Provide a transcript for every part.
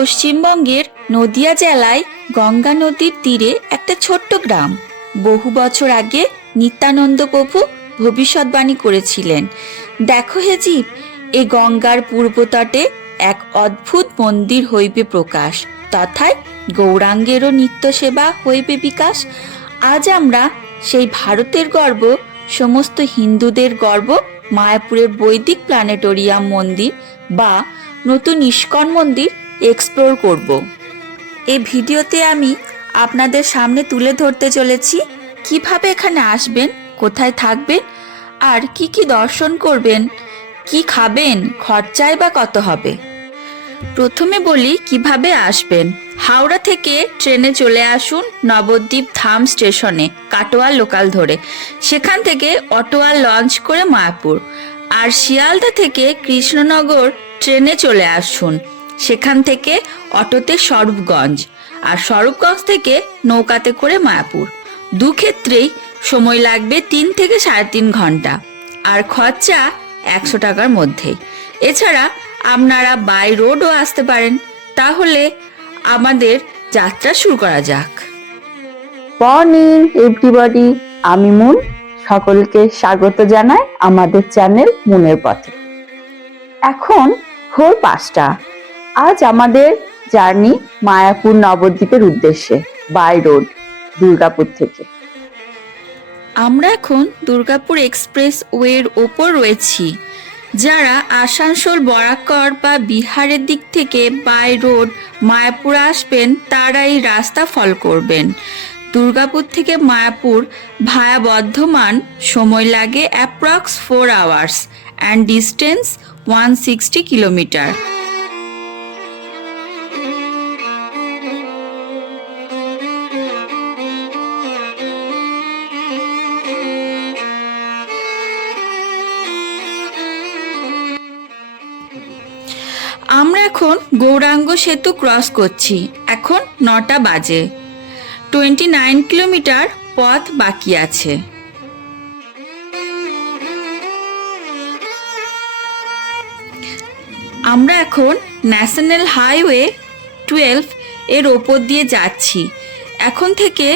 পশ্চিমবঙ্গের নদিয়া জেলায় গঙ্গা নদীর তীরে একটা ছোট্ট গ্রাম। বহু বছর আগে নিত্যানন্দ প্রভু ভবিষ্যৎবাণী করেছিলেন। দেখো হে জীব, এ গঙ্গার পূর্বতটে এক অদ্ভুত মন্দির হইবে প্রকাশ। তথায় গৌরাঙ্গেরও নিত্য সেবা হইবে বিকাশ। আজ আমরা সেই ভারতের গর্ব, সমস্ত হিন্দুদের গর্ব, মায়াপুরের বৈদিক প্ল্যানেটোরিয়াম মন্দির বা নতুন ইস্কন মন্দির এক্সপ্লোর করব। এই ভিডিওতে আমি আপনাদের সামনে তুলে ধরতে চলেছি, কীভাবে এখানে আসবেন, কোথায় থাকবেন, আর কি কি দর্শন করবেন, কি খাবেন, খরচায় বা কত হবে। প্রথমে বলি কীভাবে আসবেন। হাওড়া থেকে ট্রেনে চলে আসুন নবদ্বীপ ধাম স্টেশনে, কাটোয়া লোকাল ধরে। সেখান থেকে অটোয়া লঞ্চ করে মায়াপুর। আর শিয়ালদা থেকে কৃষ্ণনগর ট্রেনে চলে আসুন। সেখান থেকে অটোতে স্বরূপগঞ্জ আর স্বরূপগঞ্জ থেকে নৌকাতে করে মায়াপুর। দু ক্ষেত্রেই সময় লাগবে তিন থেকে সাড়ে তিন ঘণ্টা আর খরচা একশো টাকার মধ্যেই এছাড়া আপনারা বাই রোডও আসতে পারেন। তাহলে আমাদের যাত্রা শুরু করা যাক। মর্নিং এভরিবডি আমি মুন। সকলকে স্বাগত জানাই আমাদের চ্যানেল মুনের পথে। এখন ভোর পাঁচটা। আজ আমাদের জার্নি মায়াপুর নবদ্বীপের উদ্দেশ্যে, বাই রোড, দুর্গাপুর থেকে। আমরা এখন দুর্গাপুর এক্সপ্রেস ওয়ের ওপর রয়েছি, যারা আসানসোল, বরাকর বা বিহারের দিক থেকে বাই রোড, মায়াপুর আসবেন তারা এই রাস্তা ফল করবেন। দুর্গাপুর থেকে মায়াপুর ভায়া বর্ধমান, সময় লাগে approx four hours and distance one sixty kilometre Gouranga Setu cross করছি। এখন নটা বাজে। টোয়েন্টি নাইন কিলোমিটার পথ বাকি আছে। আমরা এখন ন্যাশনাল হাইওয়ে টুয়েলভ এর ওপর দিয়ে যাচ্ছি। এখন থেকে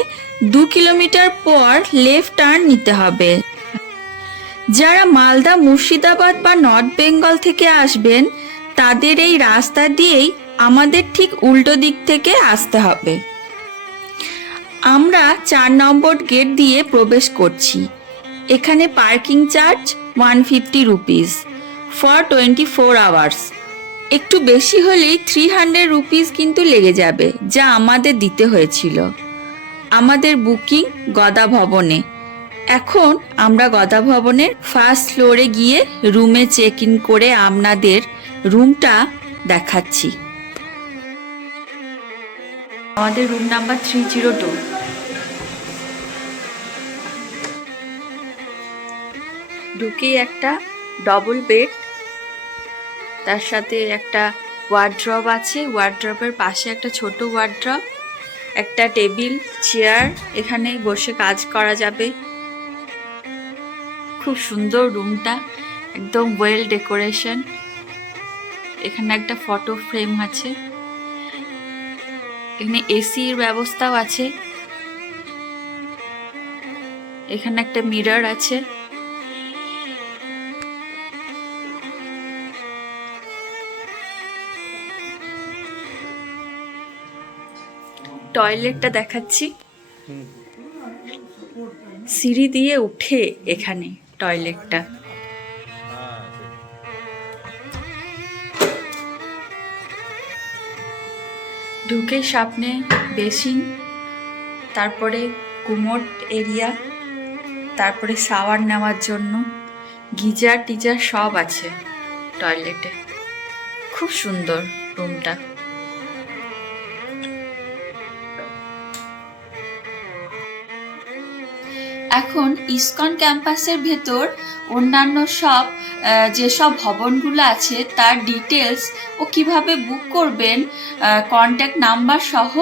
দু কিলোমিটার পর লেফট টার্ন নিতে হবে। যারা মালদা মুর্শিদাবাদ বা নর্থ বেঙ্গল থেকে আসবেন, তাদের এই রাস্তা দিয়েই আমাদের ঠিক উল্টো দিক থেকে আসতে হবে। আমরা চার নম্বর গেট দিয়ে প্রবেশ করছি। এখানে parking charge one fifty rupees for twenty four hours. একটু বেশি হলেই থ্রি হান্ড্রেড রুপিস কিন্তু লেগে যাবে, যা আমাদের দিতে হয়েছিল। আমাদের বুকিং গদা ভবনে এখন আমরা গদা ভবনের ফার্স্ট ফ্লোরে গিয়ে রুমে চেক ইন করে আপনাদের রুমটা দেখাচ্ছি। আমাদের room number three zero two ঢুকেই একটা ডবল বেড তার সাথে একটা ওয়ার্ড্রপ আছে ওয়ার্ড্রপের পাশে একটা ছোট ওয়ার্ড্রপ একটা টেবিল চেয়ার এখানে বসে কাজ করা যাবে। খুব সুন্দর রুমটা একদম ওয়েল ডেকোরেশন এখানে একটা ফটো ফ্রেম আছে। এখানে এসির ব্যবস্থাও আছে। এখানে একটা মিরর আছে। টয়লেটটা দেখাচ্ছি। সিঁড়ি দিয়ে উঠে এখানে টয়লেটটা। ঢুকে সামনে বেসিন, তারপরে কুমোট এরিয়া, তারপরে সাওয়ার নেওয়ার জন্য গিজার টিজার সব আছে টয়লেটে খুব সুন্দর রুমটা এখন ইসকন ক্যাম্পাসের ভেতর অন্যান্য সব যেসব ভবনগুলো আছে, তার ডিটেলস ও কীভাবে বুক করবেন কন্ট্যাক্ট নাম্বার সহ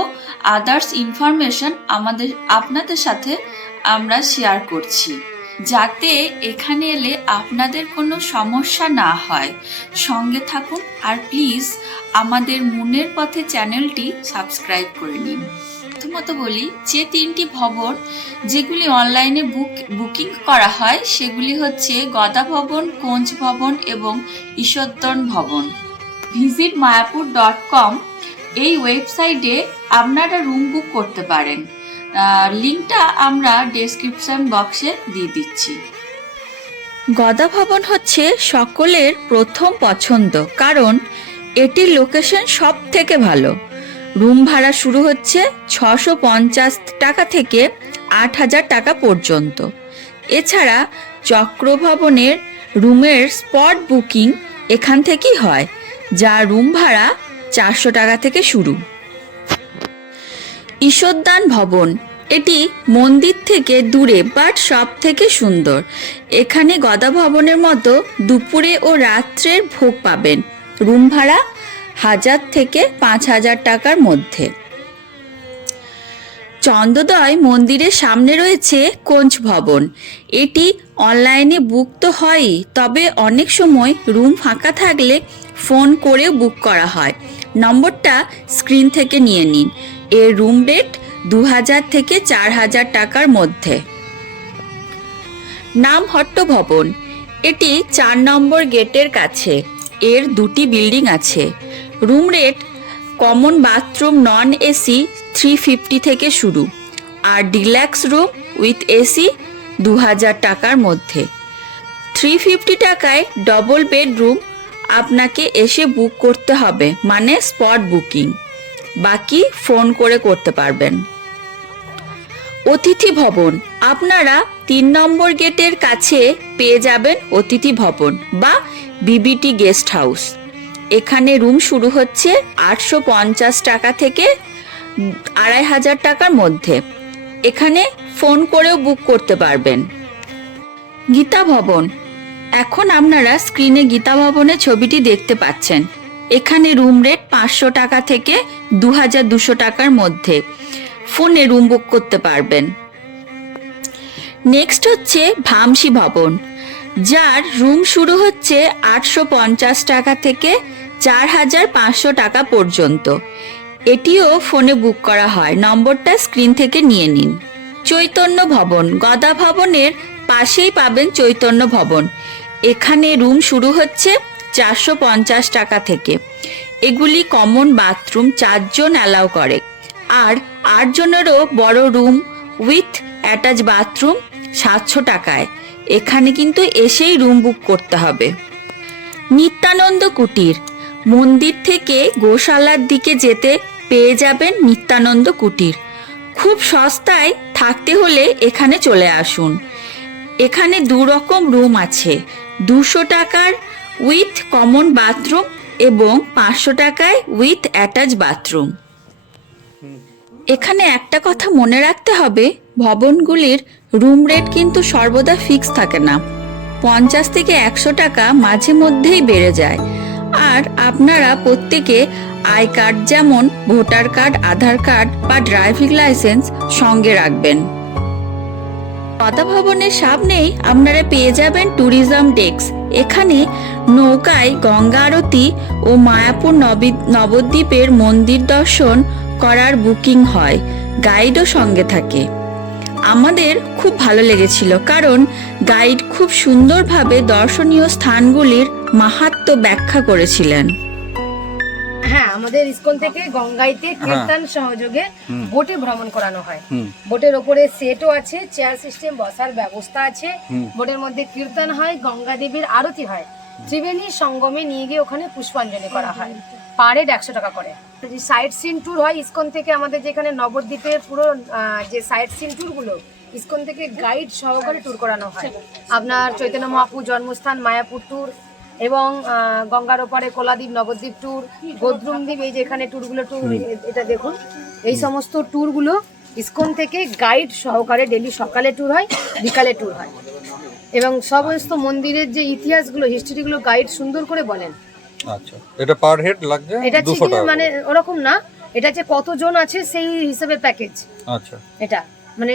আদার্স ইনফরমেশন আমাদের, আপনাদের সাথে আমরা শেয়ার করছি। যাতে এখানে এলে আপনাদের কোনো সমস্যা না হয়। সঙ্গে থাকুন আর প্লিজ আমাদের মনের পথে চ্যানেলটি সাবস্ক্রাইব করে নিন। প্রথমত বলি যে তিনটি ভবন যেগুলি অনলাইনে বুক বুকিং করা হয়, সেগুলি হচ্ছে গদা ভবন কোঞ্চ ভবন এবং ঈশ্বরদন ভবন। ভিজিট মায়াপুর ডট কম এই ওয়েবসাইটে আপনারা রুম বুক করতে পারেন। লিঙ্কটা আমরা ডেসক্রিপশন বক্সে দিয়ে দিচ্ছি। গদা ভবন হচ্ছে সকলের প্রথম পছন্দ, কারণ এটির লোকেশন সব থেকে ভালো। রুম ভাড়া শুরু হচ্ছে ছশো পঞ্চাশ টাকা থেকে আট হাজার টাকা পর্যন্ত। এছাড়া চক্রভবনের রুমের স্পট বুকিং এখান থেকেই হয়, যা রুম ভাড়া চারশো টাকা থেকে শুরু। ঈশ্বরদান ভবন, এটি মন্দির থেকে দূরে বাট সব থেকে সুন্দর। এখানে গদা ভবনের মতো দুপুরে ও রাত্রের ভোগ পাবেন। রুম ভাড়া হাজার থেকে পাঁচ হাজার টাকার মধ্যে। চন্দ্রদয় মন্দিরের সামনে রয়েছে কোঞ্চ ভবন। এটি অনলাইনে বুক তো হয়ই, তবে অনেক সময় রুম ফাঁকা থাকলে ফোন করেও বুক করা হয়। নম্বরটা স্ক্রিন থেকে নিয়ে নিন। এর রুম রেট দু হাজার থেকে চার হাজার টাকার মধ্যে। নাম হট্ট ভবন। এটি চার নম্বর গেটের কাছে। এর দুটি বিল্ডিং আছে। Room rate common bathroom non AC three fifty থেকে শুরু, আর ডিল্যাক্স রুম উইথ এসি দু হাজার টাকার মধ্যে। থ্রি ফিফটি টাকায় ডবল বেডরুম আপনাকে এসে বুক করতে হবে মানে স্পট বুকিং বাকি ফোন করে করতে পারবেন। অতিথি ভবন, আপনারা তিন নম্বর গেটের কাছে পেয়ে যাবেন অতিথি ভবন বা বিবিটি গেস্ট হাউস এখানে রুম শুরু হচ্ছে আটশো পঞ্চাশ টাকা থেকে আড়াই হাজার টাকার মধ্যে। এখানে ফোন করেও বুক করতে পারবেন। গীতা ভবন। এখন আপনারা স্ক্রিনে গীতা ভবনের ছবিটি দেখতে পাচ্ছেন। এখানে রুম রেট পাঁচশো টাকা থেকে দু হাজার দুশো টাকার মধ্যে। ফোনে রুম বুক করতে পারবেন। নেক্সট হচ্ছে ভামসি ভবন। যার রুম শুরু হচ্ছে আটশো পঞ্চাশ টাকা থেকে চার হাজার পাঁচশো টাকা পর্যন্ত। এটিও ফোনে বুক করা হয়। নম্বরটা স্ক্রিন থেকে নিয়ে নিন। চৈতন্য ভবন, গদা ভবনের পাশেই পাবেন চৈতন্য ভবন। এখানে রুম শুরু হচ্ছে চারশো পঞ্চাশ টাকা থেকে। এগুলি কমন বাথরুম, চারজন অ্যালাউ করে। আর আটজনেরও বড় রুম উইথ অ্যাটাচ বাথরুম সাতশো টাকায়। এখানে কিন্তু এসেই রুম বুক করতে হবে। নিত্যানন্দ কুটির মন্দির থেকে গোশালার দিকে যেতে পেয়ে যাবেন নিত্যানন্দ কুটির। খুব সস্তায় থাকতে হলে এখানে চলে আসুন। এখানে দু রকম রুম আছে। দুশো টাকার উইথ কমন বাথরুম এবং পাঁচশো টাকায় উইথ অ্যাটাচ বাথরুম। এখানে একটা কথা মনে রাখতে হবে, ভবনগুলির রুম রেট কিন্তু সর্বদা ফিক্স থাকে না। পঞ্চাশ থেকে একশো টাকা মাঝে মধ্যেই বেড়ে যায়। আর আপনারা প্রত্যেকে আই কার্ড যেমন ভোটার কার্ড, আধার কার্ড বা ড্রাইভিং লাইসেন্স সঙ্গে রাখবেন। ভবনের সামনেই আপনারা পেয়ে যাবেন ট্যুরিজম ডেস্ক। এখানে নৌকায় গঙ্গা আরতি ও মায়াপুর নবী- নবদ্বীপের মন্দির দর্শন করার বুকিং হয়। গাইডও সঙ্গে থাকে। আমাদের খুব ভালো লেগেছিল কারণ গাইড খুব সুন্দরভাবে দর্শনীয় স্থানগুলির মাহাত্ম্য ব্যাখ্যা করেছিলেন। হ্যাঁ আমাদের ইসকন থেকে গঙ্গাইতে কীর্তন সহযোগে বোটে ভ্রমণ করানো হয়। বোটের ওপরে সেটও আছে চেয়ার সিস্টেম বসার ব্যবস্থা আছে। বোটের মধ্যে কীর্তন হয় গঙ্গা দেবীর আরতি হয়। ত্রিবেণী সঙ্গমে নিয়ে গিয়ে ওখানে পুষ্পাঞ্জলি করা হয়। পার হেড একশো টাকা করে। সাইট সিন ট্যুর হয় ইসকন থেকে আমাদের যেখানে নবদ্বীপের পুরো আহ, যে সাইট সিন ট্যুরগুলো ইসকন থেকে গাইড সহকারে ট্যুর করানো হয়। আপনার চৈতন্য মহাপুর জন্মস্থান মায়াপুর ট্যুর এবং গঙ্গার ওপারে কোলাদ্বীপ নবদ্বীপ ট্যুর গোদ্রুম দ্বীপ এই যে এখানে ট্যুরগুলো ট্যুর এটা দেখুন। এই সমস্ত ট্যুরগুলো ইসকন থেকে গাইড সহকারে ডেলি সকালে ট্যুর হয় বিকালে ট্যুর হয়। এবং সমস্ত মন্দিরের যে ইতিহাসগুলো হিস্ট্রিগুলো গাইড সুন্দর করে বলেন। আচ্ছা। এটা পার হেড লাগছে? এটা মানে ওরকম না এটা যে কতজন আছে সেই হিসেবে প্যাকেজ আচ্ছা। এটা। মানে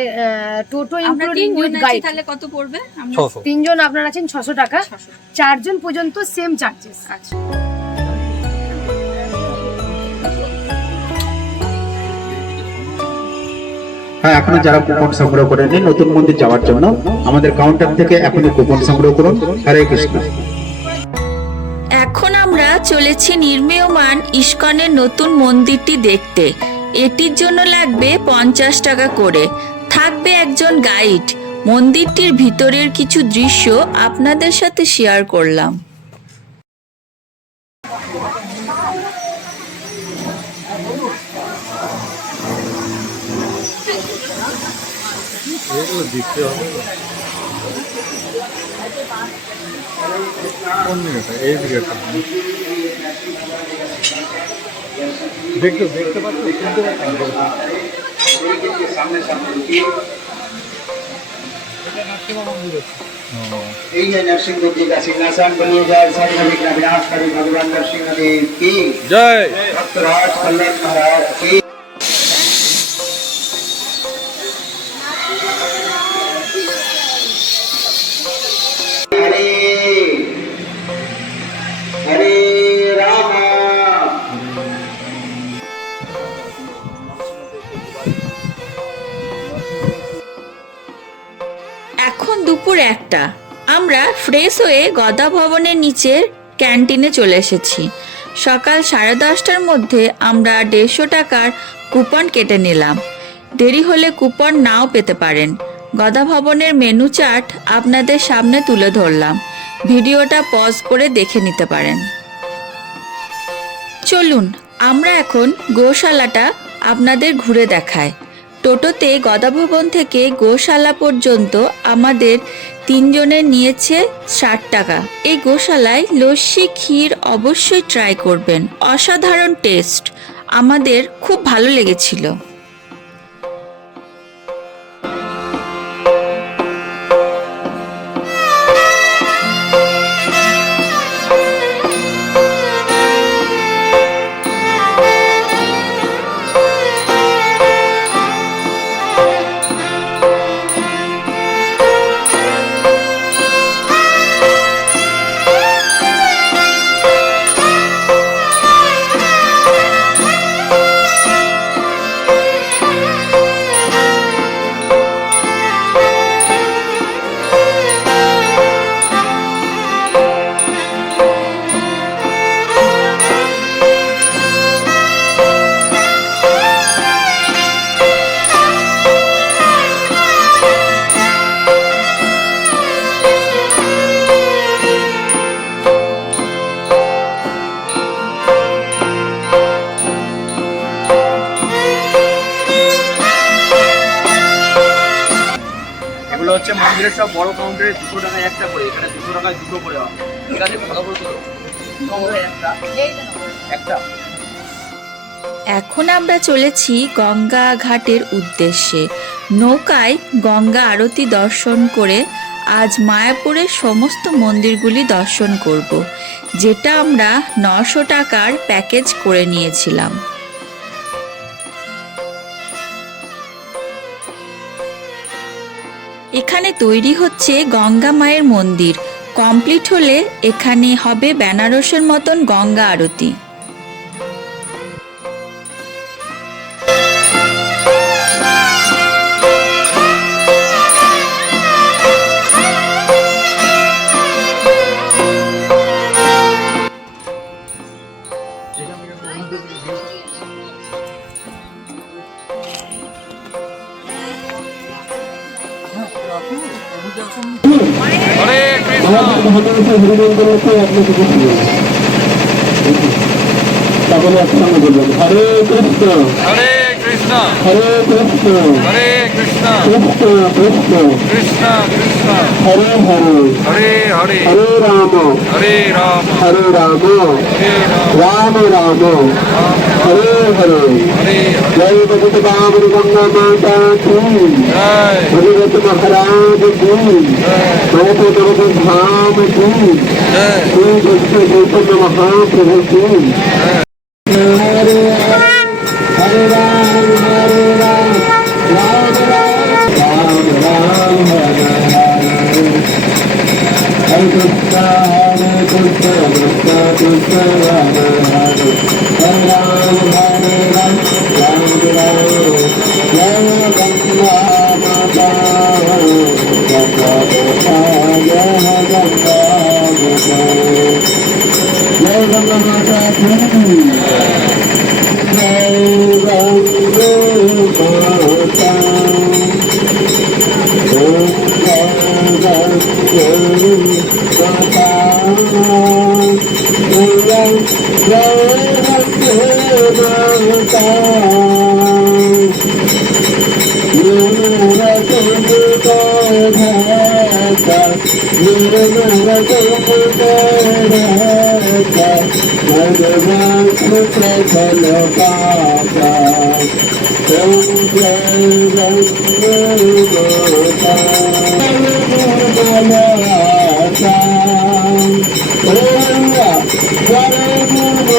টোটো ইনক্লুডিং তিনজন উইথ গাইড তাহলে কত পড়বে? আমরা তিনজন আপনারা আছেন ছশো টাকা। চারজন পর্যন্ত সেম চার্জেস আচ্ছা। হ্যাঁ এখনও যারা কুপন সংগ্রহ করেনি নতুন মন্দির যাওয়ার জন্য আমাদের কাউন্টার থেকে এখনই কুপন সংগ্রহ করুন। হরে কৃষ্ণ। এখন আমরা চলেছি নির্মীয়মান ইস্কনের নতুন মন্দিরটি দেখতে। এটির জন্য লাগবে পঞ্চাশ টাকা করে। থাকবে একজন গাইড। মন্দিরটির ভিতরের কিছু দৃশ্য আপনাদের সাথে শেয়ার করলাম। দেখতে দেখতে পাচ্ছ শুনতে পাচ্ছ এই যে নরসিংহ जी का सिंहासन बनिए जाए सारी विघ्न विनाशकारी भगवान नरसिंह देव की জয় भक्तराज कल्याण महाराज की দুপুর একটা। আমরা ফ্রেশ হয়ে গদা ভবনের নিচের ক্যান্টিনে চলে এসেছি। সকাল সাড়ে দশটার মধ্যে আমরা দেড়শো টাকার কুপন কেটে নিলাম। দেরি হলে কুপন নাও পেতে পারেন। গদা ভবনের মেনু চার্ট আপনাদের সামনে তুলে ধরলাম। ভিডিওটা পজ করে দেখে নিতে পারেন। চলুন, আমরা এখন গোশালাটা আপনাদের ঘুরে দেখাই। টোটোতে গদাভবন থেকে গোশালা পর্যন্ত আমাদের তিনজনের নিয়েছে ষাট টাকা। এই গোশালায় লস্যি, ক্ষীর অবশ্যই ট্রাই করবেন। অসাধারণ টেস্ট আমাদের খুব ভালো লেগেছিল। দুশো টাকায় একটা করে, এখানে দুশো টাকায় দুটো করে ভালো করে এখন আমরা চলেছি গঙ্গা ঘাটের উদ্দেশ্যে। নৌকায় গঙ্গা আরতি দর্শন করে আজ মায়াপুরের সমস্ত মন্দিরগুলি দর্শন করব, যেটা আমরা নশো টাকার প্যাকেজ করে নিয়েছিলাম। এখানে তৈরি হচ্ছে গঙ্গা মায়ের মন্দির। কমপ্লিট হলে এখানে হবে বেনারসের মতন গঙ্গা আরতি। হরে কৃষ্ণ। হরে কৃষ্ণ। হরে কৃষ্ণ। হরে কৃষ্ণ। হরে কৃষ্ণ। কৃষ্ণ কৃষ্ণ। কৃষ্ণ কৃষ্ণ। হরে হরে। হরে হরে। হরে রাম। হরে রাম। হরে রাম। রাম। রাম হরে হরে। জয় ভগত বাবর গঙ্গা মাতা কি। জয়। ভগবত মহারাজ কি। মাতা জগত ধাম কি। শ্রী কৃষ্ণ চৈতন্য মহাপ্রভু কি। হরে রাম। কৃষ্ণ হরে Yeah.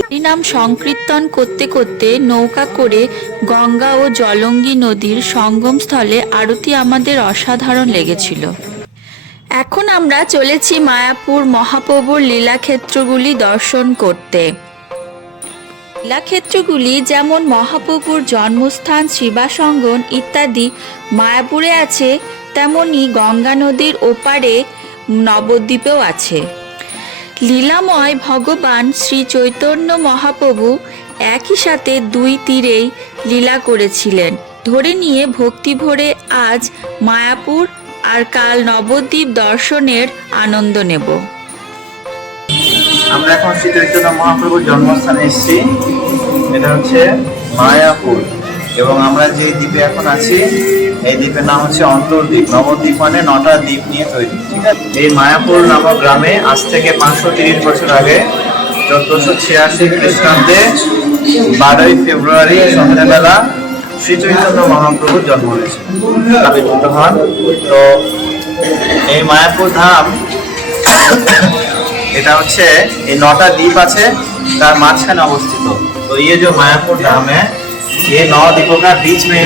হরিনাম সংকীর্তন করতে করতে নৌকা করে গঙ্গা ও জলঙ্গি নদীর সঙ্গমস্থলে আরতি আমাদের অসাধারণ লেগেছিল। এখন আমরা চলেছি মায়াপুর মহাপ্রভুর লীলাক্ষেত্রগুলি দর্শন করতে। লীলাক্ষেত্রগুলি যেমন মহাপ্রভুর জন্মস্থান শিবাসঙ্গন ইত্যাদি মায়াপুরে আছে, তেমনি গঙ্গা নদীর ওপারে নবদ্বীপেও আছে। লীলাময় ভগবান শ্রী চৈতন্য মহাপ্রভু একই সাথে দুই তীরেই লীলা করেছিলেন। ধরে নিয়ে ভক্তি ভরে আজ মায়াপুর আর কাল নবদ্বীপ দর্শনের আনন্দ নেব। আমরা এখন শ্রী চৈতন্য মহাপ্রভুর জন্মস্থানে এসেছি। এটা হচ্ছে মায়াপুর। এবং আমরা যে দ্বীপে এখন আছি, এই দ্বীপের নাম হচ্ছে অন্তর্দ্বীপ। নবদ্বীপ মানে নটা দ্বীপ নিয়ে তৈরি, ঠিক আছে? এই মায়াপুর নামক গ্রামে আজ থেকে পাঁচশো তিরিশ বছর আগে চোদ্দশো ছিয়াশি খ্রিস্টাব্দে বারোই ফেব্রুয়ারি সন্ধ্যাবেলা শ্রী চৈতন্য মহাপ্রভুর জন্ম হয়েছে হন তো এই মায়াপুর ধাম, এটা হচ্ছে, এই নটা দ্বীপ আছে, তার মাঝখানে অবস্থিত। তো ইয়ে যে মায়াপুর ধাম হ্যাঁ ये नौ द्वीपों का बीच में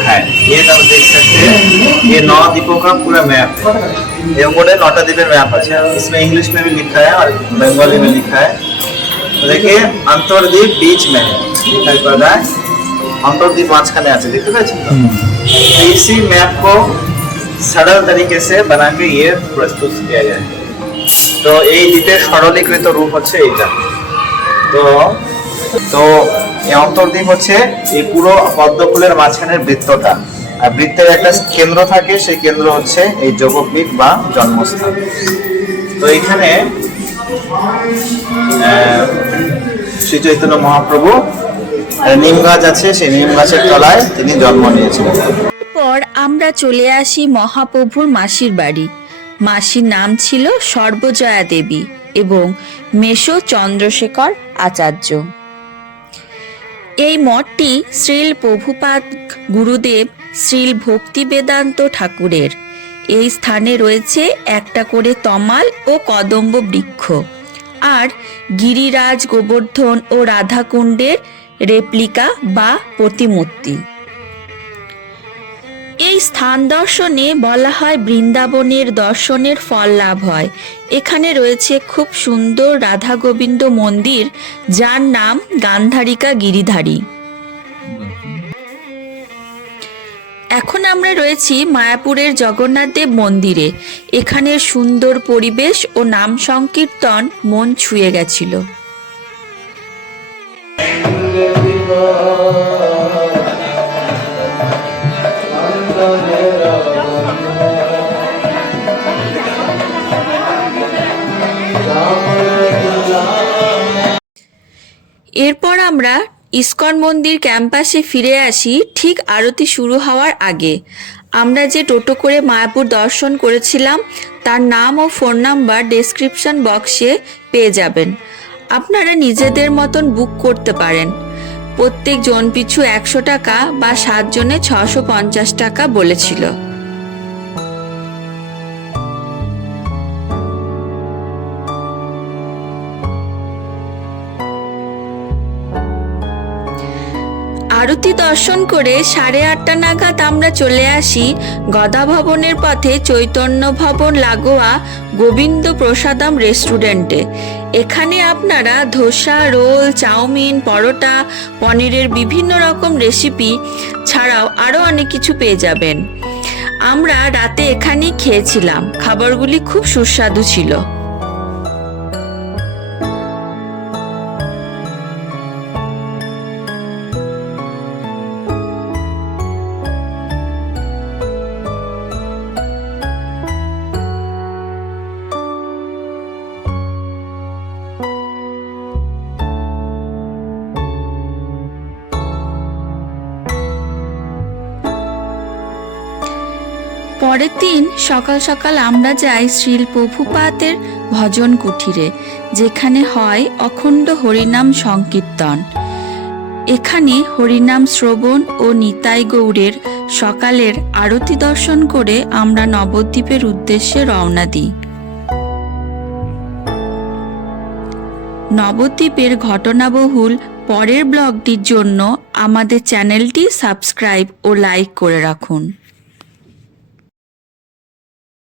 है ये आप देख सकते हैं ये नौ द्वीपों का पूरा मैप है ये ऊपर नौटा द्वीपेर मैप আছে इसमें इंग्लिश में भी लिखा है और बंगाली में लिखा है तो देखिए अंतरद्वीप बीच में है दिखाई पड़ रहा है अंतरद्वीप মাঝখানে আছে দেখতে পাচ্ছেন তো तो इसी मैप को सरल तरीके से बना के ये प्रस्तुत किया गया है তো এই দ্বীপের সরলীকৃত রূপ হচ্ছে এইটা তো তো এই অন্তর্দ্বীপ হচ্ছে এই পুরো পদ্মফুলের মাঝখানের বৃত্তটা। আর বৃত্তের একটা কেন্দ্র থাকে, সেই কেন্দ্র হচ্ছে এই যোগপীঠ বা জন্মস্থান। তো এখানে শ্রী চৈতন্য মহাপ্রভু নিম গাছ আছে, সেই নিম গাছের তলায় তিনি জন্ম নিয়েছিলেন। পর আমরা চলে আসি মহাপ্রভুর মাসির বাড়ি। মাসির নাম ছিল সর্বজয়া দেবী এবং মেশো চন্দ্রশেখর আচার্য। এই মঠটি শ্রীল প্রভুপাত গুরুদেব শ্রীল ভক্তি বেদান্ত ঠাকুরের। এই স্থানে রয়েছে একটা করে তমাল ও কদম্ব বৃক্ষ। আর গিরিরাজ গোবর্ধন ও রাধাকুণ্ডের রেপ্লিকা বা প্রতিমূর্তি। এই স্থান দর্শনে বলা হয় বৃন্দাবনের দর্শনের ফল লাভ হয়। এখানে রয়েছে খুব সুন্দর রাধা গোবিন্দ মন্দির, যার নাম গান্ধারিকা গিরিধারী। এখন আমরা রয়েছি মায়াপুরের জগন্নাথ দেব মন্দিরে। এখানের সুন্দর পরিবেশ ও নাম সংকীর্তন মন ছুঁয়ে গেছিল। ইস্কন মন্দির ক্যাম্পাসে ফিরে আসি ঠিক আরতি শুরু হওয়ার আগে। আমরা যে টোটো করে মায়াপুর দর্শন করেছিলাম, তার নাম ও ফোন নাম্বার ডেসক্রিপশন বক্সে পেয়ে যাবেন। আপনারা নিজেদের মতন বুক করতে পারেন। প্রত্যেক জন পিছু একশো টাকা বা সাতজনে ছশো পঞ্চাশ টাকা বলেছিল। আরতি দর্শন করে সাড়ে আটটা নাগাদ আমরা চলে আসি গদা ভবনের পথে চৈতন্য ভবন লাগোয়া গোবিন্দ প্রসাদম রেস্টুরেন্টে। এখানে আপনারা ধোসা, রোল, চাউমিন, পরোটা, পনিরের বিভিন্ন রকম রেসিপি ছাড়াও আরও অনেক কিছু পেয়ে যাবেন। আমরা রাতে এখানেই খেয়েছিলাম। খাবারগুলি খুব সুস্বাদু ছিল। পরের দিন সকাল সকাল আমরা যাই শ্রীল প্রভুপাতের ভজন কুঠিরে, যেখানে হয় অখণ্ড হরিনাম সংকীর্তন। এখানে হরিনাম শ্রবণ ও নিতাই গৌড়ের সকালের আরতি দর্শন করে আমরা নবদ্বীপের উদ্দেশ্যে রওনা দিই। নবদ্বীপের ঘটনাবহুল পরের ব্লগটির জন্য আমাদের চ্যানেলটি সাবস্ক্রাইব ও লাইক করে রাখুন।